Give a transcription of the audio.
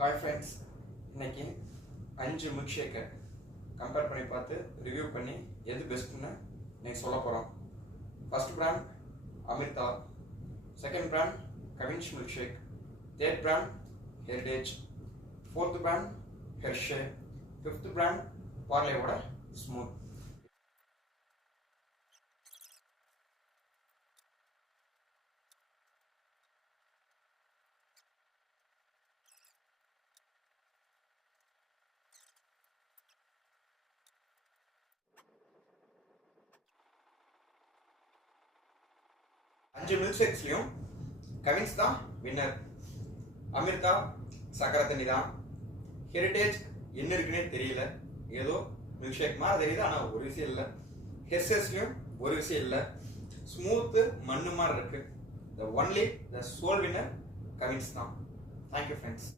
Hi friends, இன்னைக்கு 5 milk ஷேக்கை compare பண்ணி பார்த்து ரிவ்யூ பண்ணி எது பெஸ்ட்டுன்னு இன்னைக்கு சொல்ல போகிறோம். First brand Amirtha, second brand Cavin's milk shake, third brand Heritage, fourth brand Hershey, fifth brand பார்லேவோட ஸ்மூத். அஞ்சு மில்க் ஷேக்ஸ்லையும் கவின்ஸ் தான் வின்னர். அமிர்தா சக்கரை தண்ணி தான். ஹெரிடேஜ் என்ன இருக்குன்னே தெரியல, ஏதோ மில்க் ஷேக் மாதிரி தெரியுது, ஆனால் ஒரு விஷயம் இல்லை. ஹெர்ஷேஸ்லையும் ஒரு விஷயம் இல்லை. ஸ்மூத்து மண்ணு மாதிரி இருக்கு. The only the soul winner Cavin's தான். Thank you friends.